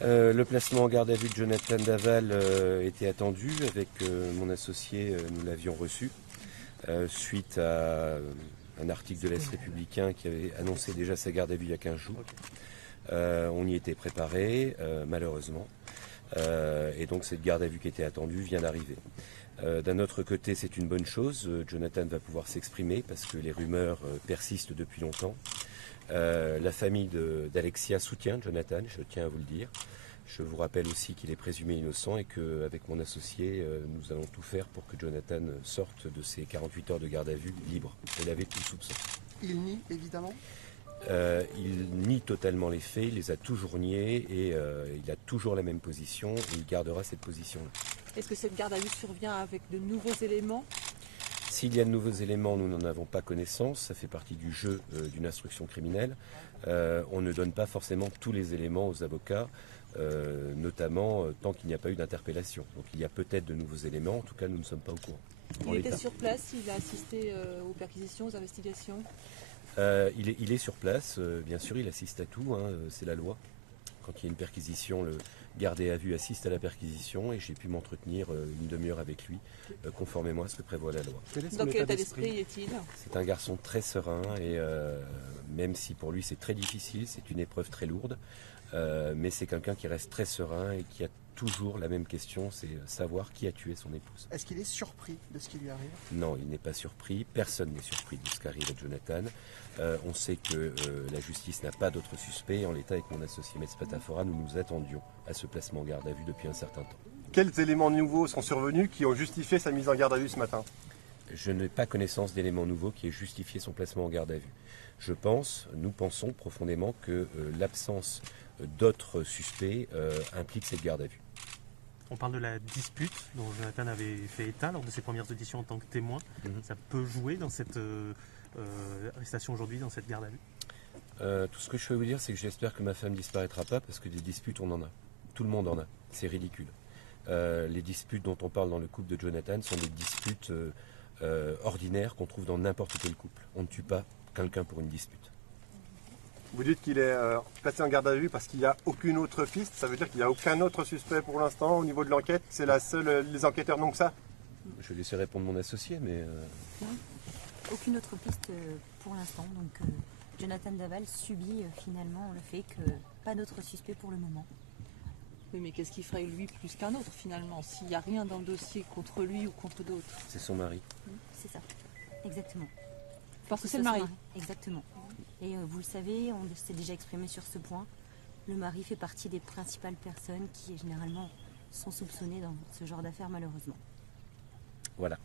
Le placement en garde à vue de Jonathan Daval était attendu. Avec mon associé, nous l'avions reçu suite à un article de l'Est républicain qui avait annoncé déjà sa garde à vue il y a 15 jours. On y était préparé, malheureusement. Et donc cette garde à vue qui était attendue vient d'arriver. D'un autre côté, c'est une bonne chose. Jonathan va pouvoir s'exprimer parce que les rumeurs persistent depuis longtemps. La famille d'Alexia soutient Jonathan, je tiens à vous le dire. Je vous rappelle aussi qu'il est présumé innocent et qu'avec mon associé, nous allons tout faire pour que Jonathan sorte de ses 48 heures de garde à vue libre et laver tout soupçon. Il nie, évidemment. Il nie totalement les faits, il les a toujours niés et il a toujours la même position et il gardera cette position-là. Est-ce que cette garde à vue survient avec de nouveaux éléments ? S'il y a de nouveaux éléments, nous n'en avons pas connaissance, ça fait partie du jeu d'une instruction criminelle. On ne donne pas forcément tous les éléments aux avocats, notamment tant qu'il n'y a pas eu d'interpellation. Donc il y a peut-être de nouveaux éléments, en tout cas nous ne sommes pas au courant. Il était sur place, il a assisté aux perquisitions, aux investigations. Il est sur place, bien sûr, il assiste à tout, hein, c'est la loi. Quand il y a une perquisition, le gardé à vue assiste à la perquisition et j'ai pu m'entretenir une demi-heure avec lui, conformément à ce que prévoit la loi. Dans quel état d'esprit est-il ? C'est un garçon très serein et même si pour lui c'est très difficile, c'est une épreuve très lourde, mais c'est quelqu'un qui reste très serein et qui a toujours la même question, c'est savoir qui a tué son épouse. Est-ce qu'il est surpris de ce qui lui arrive? Non, il n'est pas surpris, personne n'est surpris de ce qu'arrive à Jonathan. On sait que la justice n'a pas d'autres suspects. En l'état, avec mon associé Maître Spatafora, nous nous attendions à ce placement en garde à vue depuis un certain temps. Quels éléments nouveaux sont survenus qui ont justifié sa mise en garde à vue ce matin? Je n'ai pas connaissance d'éléments nouveaux qui aient justifié son placement en garde à vue. Nous pensons profondément que l'absence d'autres suspects implique cette garde à vue. On parle de la dispute dont Jonathan avait fait état lors de ses premières auditions en tant que témoin. Ça peut jouer dans cette arrestation aujourd'hui, dans cette garde à vue? Tout ce que je peux vous dire, c'est que j'espère que ma femme ne disparaîtra pas parce que des disputes, on en a. Tout le monde en a. C'est ridicule. Les disputes dont on parle dans le couple de Jonathan sont des disputes ordinaires qu'on trouve dans n'importe quel couple. On ne tue pas quelqu'un pour une dispute. Vous dites qu'il est placé en garde à vue parce qu'il n'y a aucune autre piste. Ça veut dire qu'il n'y a aucun autre suspect pour l'instant au niveau de l'enquête. C'est la seule, les enquêteurs n'ont que ça. Je vais laisser répondre mon associé, mais... Non, aucune autre piste pour l'instant. Donc Jonathan Daval subit finalement le fait que pas d'autres suspects pour le moment. Oui, mais qu'est-ce qui ferait lui plus qu'un autre finalement, s'il n'y a rien dans le dossier contre lui ou contre d'autres? C'est son mari. C'est ça, exactement. Parce que c'est le mari. Exactement. Et vous le savez, on s'est déjà exprimé sur ce point. Le mari fait partie des principales personnes qui généralement sont soupçonnées dans ce genre d'affaires malheureusement. Voilà.